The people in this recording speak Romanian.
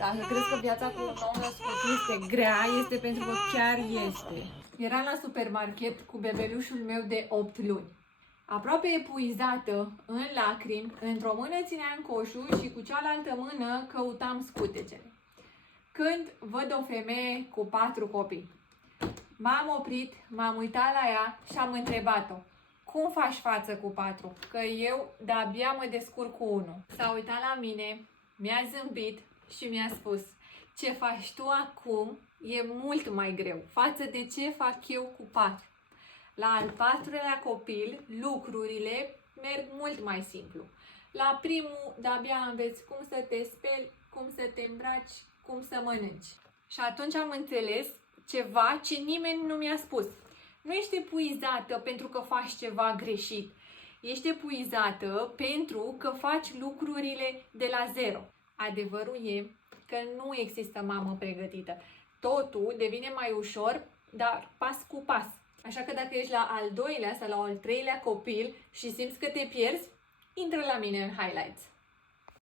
Dacă crezi că viața cu un nou născut este grea, este pentru că chiar este. Eram la supermarket cu bebelușul meu de 8 luni. Aproape epuizată, în lacrimi, într-o mână țineam coșul și cu cealaltă mână căutam scutecele. Când văd o femeie cu 4 copii. M-am oprit, m-am uitat la ea și am întrebat-o: cum faci față cu 4? Că eu de-abia mă descurc cu 1. S-a uitat la mine, mi-a zâmbit și mi-a spus: ce faci tu acum e mult mai greu față de ce fac eu cu 4. La al 4-lea copil, lucrurile merg mult mai simplu. La primul, de-abia înveți cum să te speli, cum să te îmbraci, cum să mănânci. Și atunci am înțeles ceva ce nimeni nu mi-a spus. Nu ești epuizată pentru că faci ceva greșit. Ești epuizată pentru că faci lucrurile de la zero. Adevărul e că nu există mamă pregătită. Totul devine mai ușor, dar pas cu pas. Așa că dacă ești la al 2-lea sau la al 3-lea copil și simți că te pierzi, intră la mine în highlights.